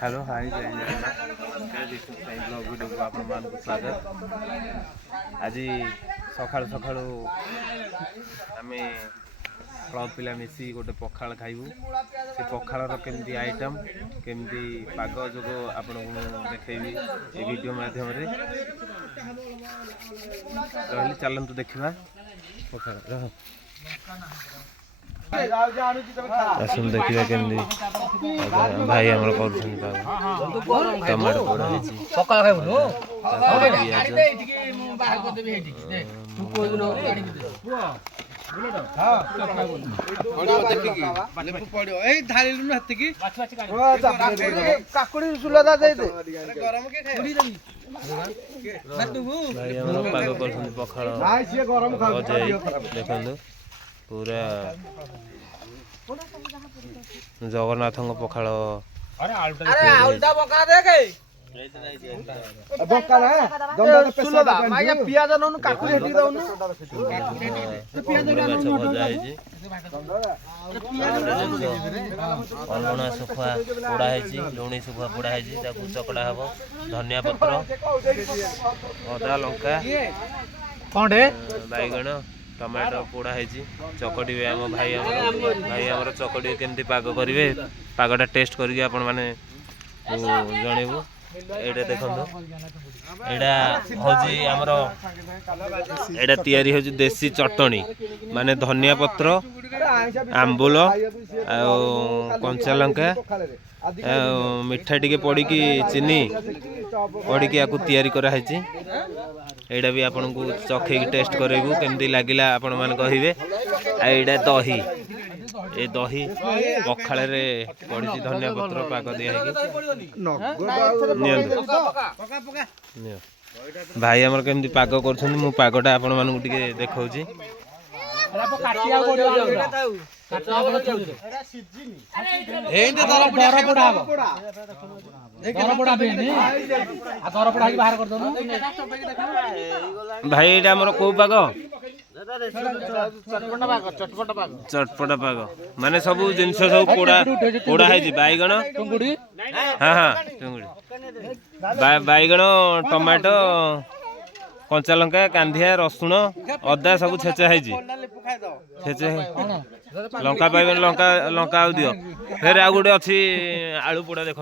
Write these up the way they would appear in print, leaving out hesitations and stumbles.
Hello hi जय blog video को आप स्वागत। आज सकाळु सकाळु आम क्लब पिला मिसी गोटे पखाल खाइबू। से पखालर केमती आइटम केमती पाग जोग आपण देखी ये वीडियो माध्यम रही चलतु देखा पखाल आसन देखा केमती भाई आम कर टमाटो पोड़ा पखाल देखु पूरा जगन्नाथ पखाल अलुणा सुखुआ पोड़ा लुणी सुखुआ पोड़ा चकड़ा हम धनिया पत्र अदा लंका बैगण टमाटो पोड़ा चकड़ी आम भाई आम चकड़ी केमती पाग करेंगे पागटा टेस्ट करके आपण मैंने जनइबू। एटा देखो एटा तैयारी हो देसी चटनी माने धनिया पत्र आंबुल कंचा लंका मिठा टिके पड़ी चीनी पड़ी तैयारी कराई। एटा भी आपन को चखे टेस्ट करेबू केमती लागिला आपण मान कहिबे। एटा दही ए दही पखाल रे पड़ी धनिया पत्र पाग दिया भाई आमर केमती पाग कर पागटा आपण मान टिके देखौची। भाई एटा हमर को पाग चटपटा पाग माने सब जिनस सब पोड़ा पोड़ा है बैगण हाँ हाँ बैगण टमाटो कंचा लंका कांधिया रसुण अदा सब छेचा है छेचे लंका पाइबन लंका लंका आउ दियो फिर आ गोटे अच्छी आलू पोड़ा देख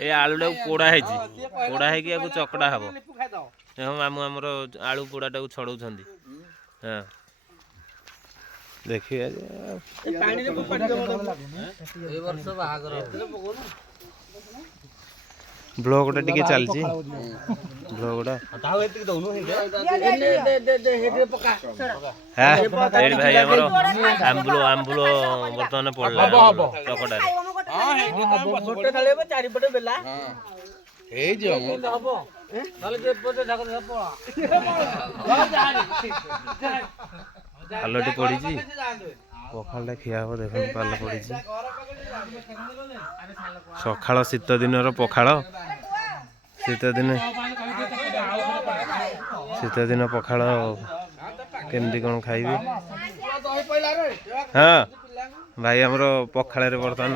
ये आलूटा पोड़ा है पोड़ा है चकड़ा हम मामू आमर आलू पोड़ाटा छड़ाऊँ हाँ देखिए ब्लॉगटा टिके चलची ब्लॉगटा भाई हमर आंबुलो आंबुलो बर्तमान पड़ला चकटा गोटे खाले चारि पटे बेला ए जो हबो ताले जे पटे ढाक पळा आलूटी पड़ी पखालटा खिया हम देख पाल पड़ी सकाळ शीत दिन पखाल शीत दिन पखाल केमती कौन खाइबे। हाँ भाई हमर पखाल रे बर्तमान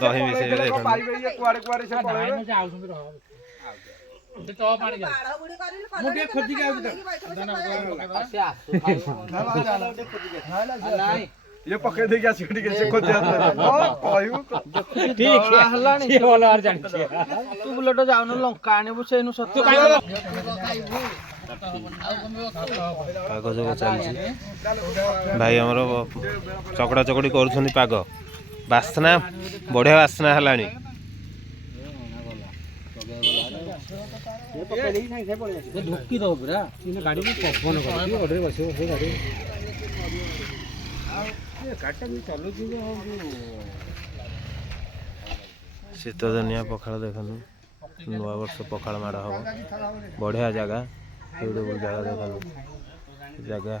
दही मिसे ये पके दे आसी ठीक से खोज कहू ठीक हलानी से बोल आर जान तू बुलेट जाउन लंका आनेबु सेनु सत्य कागज चलछि भाई हमर चकड़ा चकड़ी करूछनी पाग बासना बढ़िया बासना हलानी धुकी दो पूरा गाड़ी में पवन कर ऑर्डर बसियो से गाड़ी शीत दिनिया पखाल देखु नुआ वर्ष पखाल माड़ हम बढ़िया जगह ब्यूटीफुल जगह देखु जगह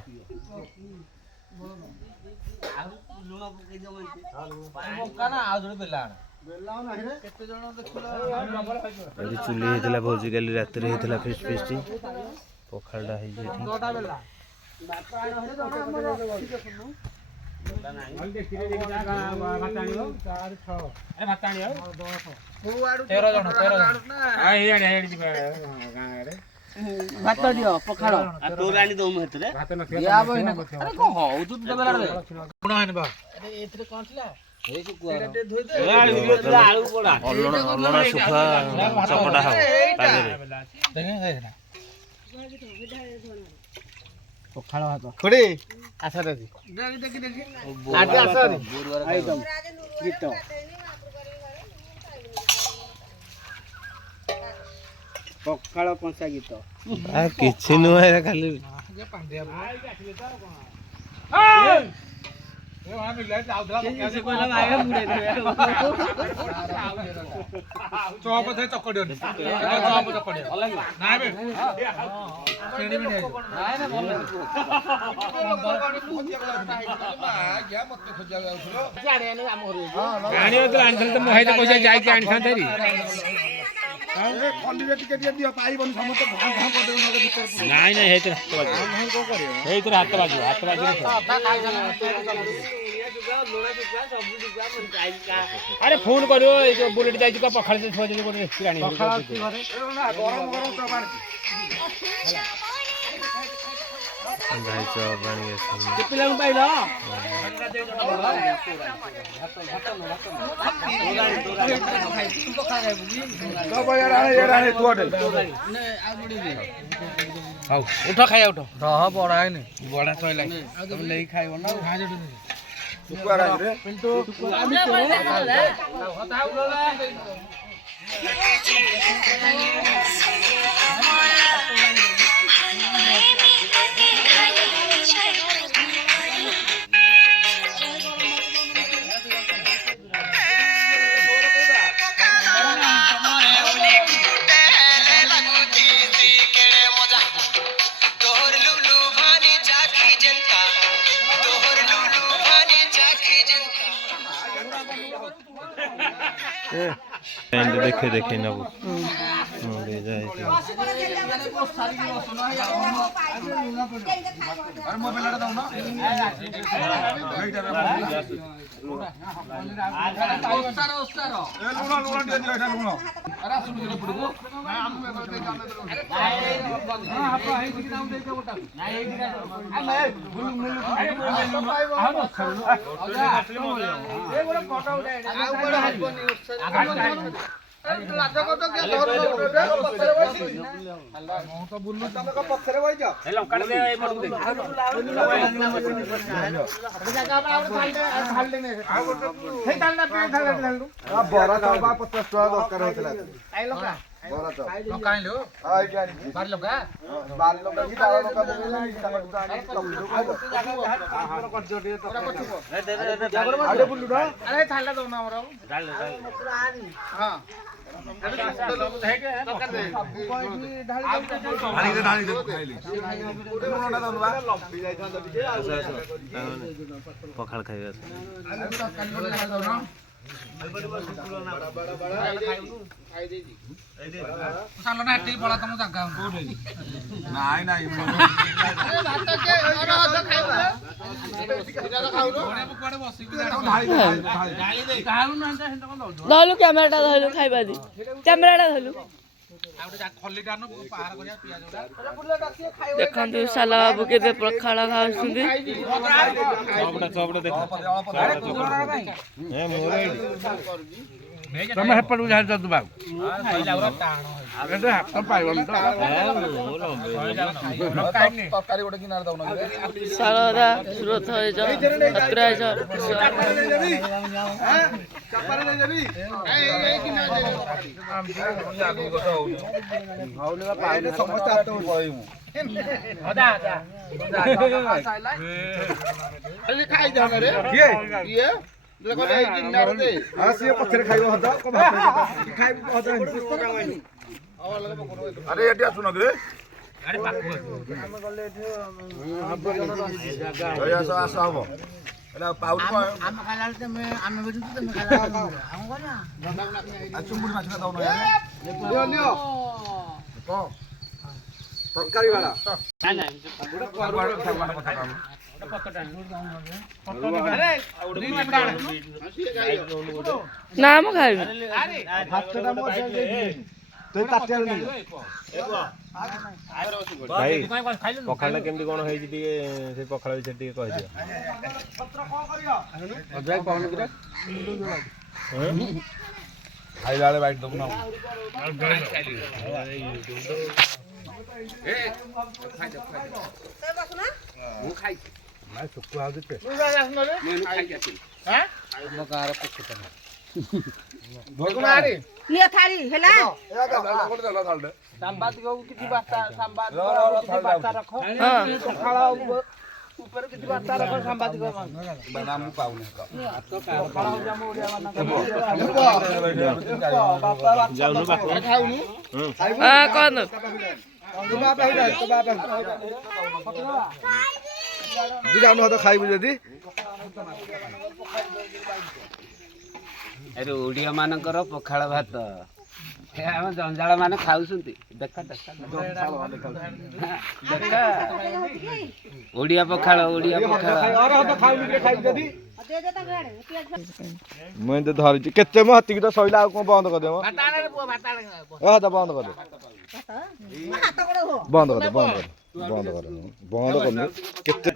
चुली होता भोजी काली रात फिस्ट फिस्ट पखालटा ଭାତ ଦିଅ ପଖାଳ ତୋର ଆଣି ଦଉନୁ ହେଥିରେ ଅଲଣା ଶୁଖା ଚକଟା ହବ ତା ଦେହରେ। ପଖାଳ ଭାତ ଖୁଡି ଆସ ଦେଖି ଆସ ଗୀତ ପଖାଳ କଂସା ଗୀତ କିଛି ନୁହେଁ ଖାଲି अरे फोन करो बुलेट जाइए पखाड़ से छुआ उठ खाया उठ रह बड़ा है बड़ा सैला तुम नहीं खाइब ना पिंटू देखे देखे नबू पखाड़ खाइबा धलु कैमराटा धलु खाइबा दी कैमराटा धलु देखंतु साला बाबू केते पखाळ खाउछुंदी तुम हेपड़ बुझा दु बाबू हाथ पाइबन तो साला सुरत होय जा अतरा जा ତରକାରୀ ବାଲା ନା ମୁଁ ଖାଇବି। ଭାଇ ପଖାଳଟା କେମିତି କଣ ହେଇଛି ଟିକେ ସେ ପଖାଳ ବିଷୟରେ ଟିକେ କହିଦିଅ। ଖାଇଲା ବେଳେ ବାଇଟ୍ ଦବୁ ନା ନିଅ ଥାଳି ହେଲା ସାମ୍ବାଦିକକୁ କିଛି ବାର୍ତ୍ତା ରଖ ପଖାଳ ଉପରେ କିଛି ବାର୍ତ୍ତା ରଖ ସାମ୍ବାଦିକ ମୁଁ ପାଉନି ଯାଉନୁ ପାଖକୁ। କହନ୍ତୁ ଖାଇବୁ ଯଦି ଓଡ଼ିଆ ମାନଙ୍କର ପଖାଳ ଭାତ ଆମ ଜଞ୍ଜାଳ ମାନେ ଖାଉଛନ୍ତି ଦେଖ ଓଡ଼ିଆ ପଖାଳ ମୁଁ ଏମିତି ଧରିଛି କେତେ ମୁଁ ହାତିକି ତ ସଇଲା ଆଉ କଣ ବନ୍ଦ କରିଦେବ ବନ୍ଦ କରିଦେ ବନ୍ଦ କରିଦେ କେତେ